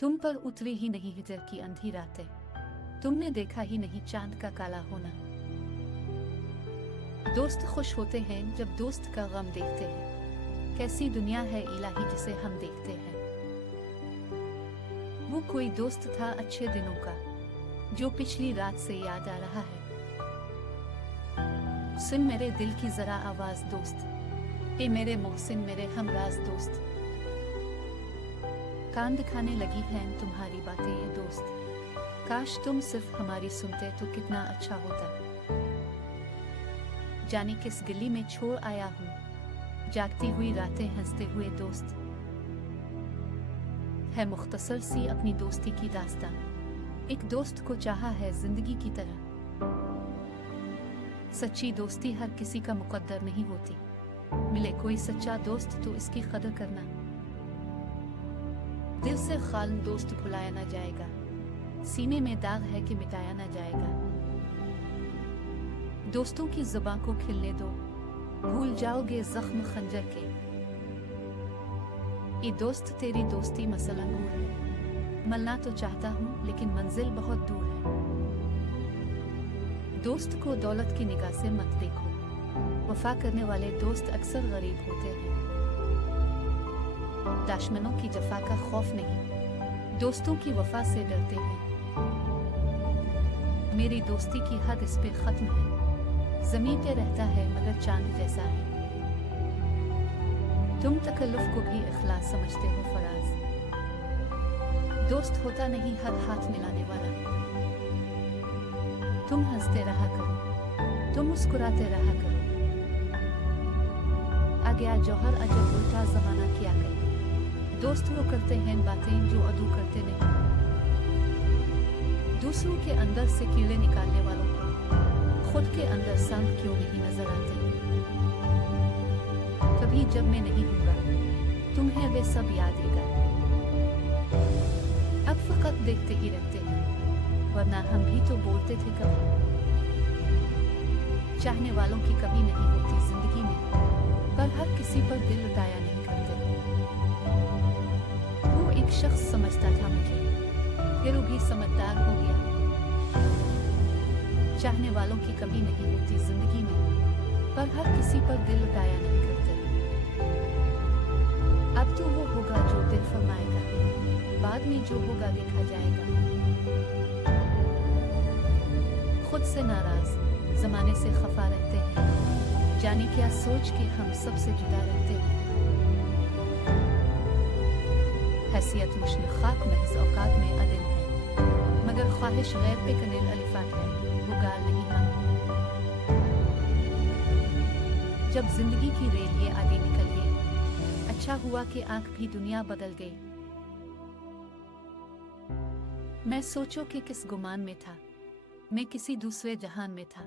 तुम पर उतरी ही नहीं हिजर की अंधी रातें, तुमने देखा ही नहीं चांद का काला होना। दोस्त खुश होते हैं जब दोस्त का गम देखते हैं। कैसी दुनिया है इलाही जिसे हम देखते हैं। वो कोई दोस्त था अच्छे दिनों का, जो पिछली रात से याद आ रहा है। सुन मेरे दिल की जरा आवाज दोस्त, ए मेरे मोहसिन मेरे हमराज दोस्त। कान दिखाने लगी हैं तुम्हारी बातें ये दोस्त, काश तुम सिर्फ हमारी सुनते तो कितना अच्छा होता। जाने किस गली में छोड़ आया हूँ, जागती हुई रातें हंसते हुए दोस्त। है मुख्तसर सी अपनी दोस्ती की दास्तां, एक दोस्त को चाहा है जिंदगी की तरह। सच्ची दोस्ती हर किसी का मुकद्दर नहीं होती, मिले कोई सच्चा दोस्त तो इसकी कदर करना। दिल से खालन दोस्त भुलाया ना जाएगा, सीने में दाग है कि मिटाया ना जाएगा। दोस्तों की जुबां को खिलने दो, भूल जाओगे जख्म खंजर के। ये दोस्त तेरी दोस्ती मसल अंगूर है, मलना तो चाहता हूँ लेकिन मंजिल बहुत दूर है। दोस्त को दौलत की निगाह से मत देखो, वफा करने वाले दोस्त अक्सर गरीब होते हैं। दुश्मनों की जफा का खौफ नहीं, दोस्तों की वफा से डरते हैं। मेरी दोस्ती की हद इस पे खत्म है, जमीन पे रहता है मगर चांद जैसा है। तुम तकल्लुफ को भी इखलास समझते हो फराज, दोस्त होता नहीं हर हाथ मिलाने वाला। तुम हंसते रहा करो, तुम मुस्कुराते रहा करो। आ गया जौहर अजब उल्टा जमाना क्या करे। दोस्त वो करते हैं बातें जो अदू करते नहीं। दूसरों के अंदर से कीड़े निकालने वालों को खुद के अंदर सांप क्यों नहीं नजर आते। कभी जब मैं नहीं हूँगा तुम्हें वे सब यादेगा। अब फकत देखते ही रहते हैं, वरना हम भी तो बोलते थे कभी। चाहने वालों की कमी नहीं होती जिंदगी में, पर हर किसी पर दिल लुटाया नहीं करते। वो एक शख्स समझता था मुझे, फिर वो भी समझदार हो गया। चाहने वालों की कमी नहीं होती जिंदगी में, पर हर किसी पर दिल लुटाया नहीं करते। अब तो वो होगा जो दिल फरमाएगा, बाद में जो होगा देखा जाएगा। खुद से नाराज जमाने से खफा रहते हैं, जाने क्या सोच के हम सबसे जुदा रहते हैं। हैसियत मुश्न खाक महज औकात में अदिल है, मगर ख्वाहिश गैर पे कनील अलिफात है, वो गाल नहीं हम। जब जिंदगी की रेल ये आगे निकल गई, अच्छा हुआ कि आंख भी दुनिया बदल गई। मैं सोचो कि किस गुमान में था, मैं किसी दूसरे जहान में था।